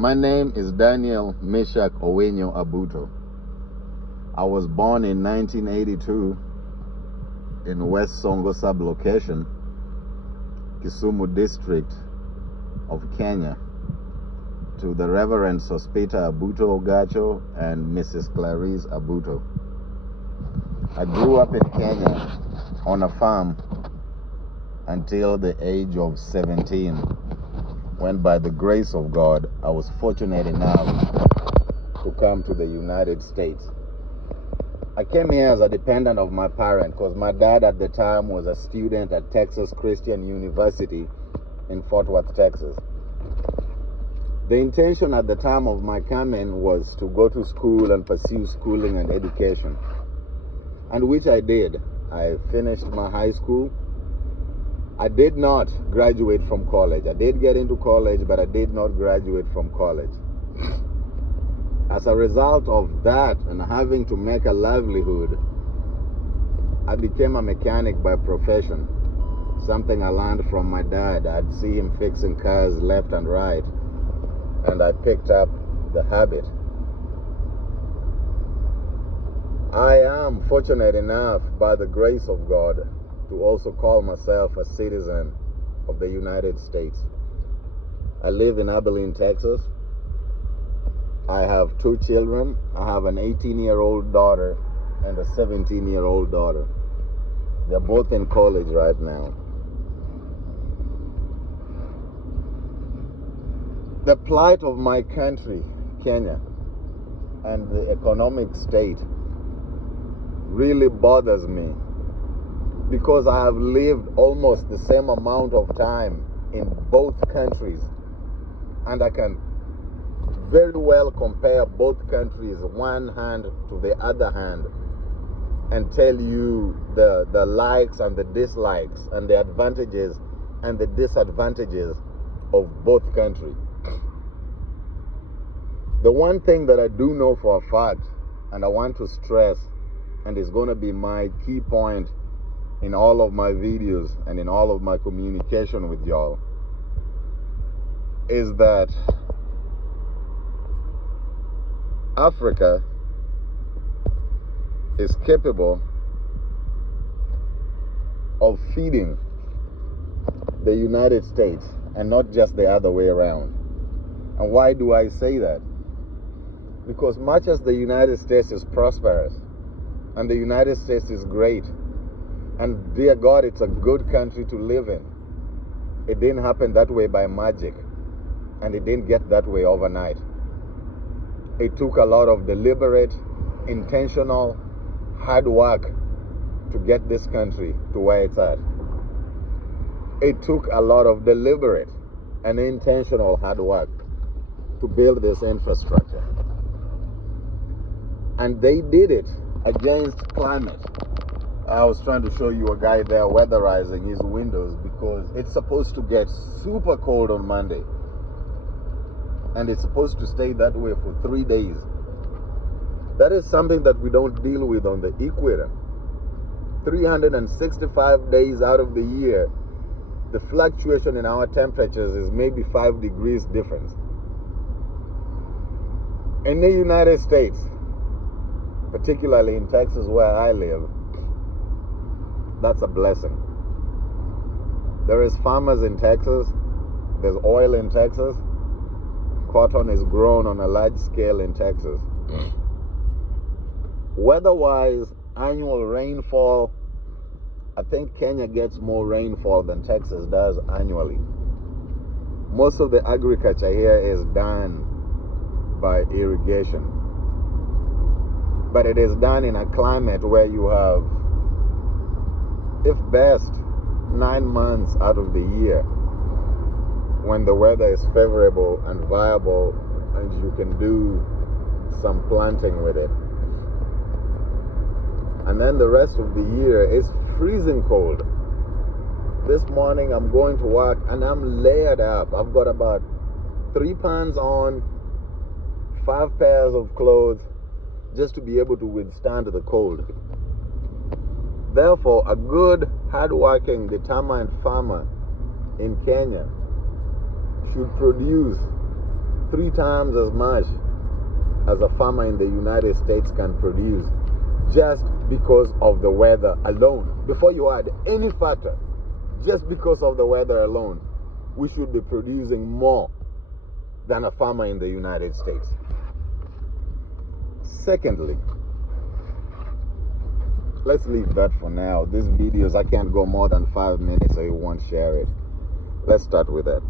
My name is Daniel Meshach Owenyo Abuto. I was born in 1982 in West Songo sublocation, Kisumu district of Kenya, to the Reverend Sospita Abuto Ogacho and Mrs. Clarice Abuto. I grew up in Kenya on a farm until the age of 17, when by the grace of God, I was fortunate enough to come to the United States. I came here as a dependent of my parent because my dad at the time was a student at Texas Christian University in Fort Worth, Texas. The intention at the time of my coming was to go to school and pursue schooling and education, and which I did. I finished my high school. I did not graduate from college. I did get into college, but I did not graduate from college. As a result of that and having to make a livelihood, I became a mechanic by profession, something I learned from my dad. I'd see him fixing cars left and right, and I picked up the habit. I am fortunate enough, by the grace of God, to also call myself a citizen of the United States. I live in Abilene, Texas. I have 2 children. I have an 18-year-old daughter and a 17-year-old daughter. They're both in college right now. The plight of my country, Kenya, and the economic state really bothers me, because I have lived almost the same amount of time in both countries, and I can very well compare both countries one hand to the other hand and tell you the likes and the dislikes and the advantages and the disadvantages of both countries. The one thing that I do know for a fact, and I want to stress, and is going to be my key point in all of my videos and in all of my communication with y'all, is that Africa is capable of feeding the United States and not just the other way around. And why do I say that? Because much as the United States is prosperous and the United States is great, and dear God, it's a good country to live in, it didn't happen that way by magic, and it didn't get that way overnight. It took a lot of deliberate, intentional, hard work to get this country to where it's at. It took a lot of deliberate and intentional hard work to build this infrastructure. And they did it against climate. I was trying to show you a guy there weatherizing his windows because it's supposed to get super cold on Monday. And it's supposed to stay that way for 3 days. That is something that we don't deal with on the equator. 365 days out of the year, the fluctuation in our temperatures is maybe 5 degrees difference. In the United States, particularly in Texas where I live, that's a blessing. There is farmers in Texas, there's oil in Texas, cotton is grown on a large scale in Texas. Weather-wise, annual rainfall, I think Kenya gets more rainfall than Texas does annually. Most of the agriculture here is done by irrigation. But it is done in a climate where you have, if best, 9 months out of the year when the weather is favorable and viable and you can do some planting with it. And then the rest of the year is freezing cold. This morning I'm going to work and I'm layered up. I've got about 3 pants on, 5 pairs of clothes, just to be able to withstand the cold. Therefore, a good, hard-working, determined farmer in Kenya should produce 3 times as much as a farmer in the United States can produce, just because of the weather alone. Before you add any factor, just because of the weather alone, we should be producing more than a farmer in the United States. Secondly, let's leave that for now. These videos, I can't go more than 5 minutes, so you won't share it. Let's start with that.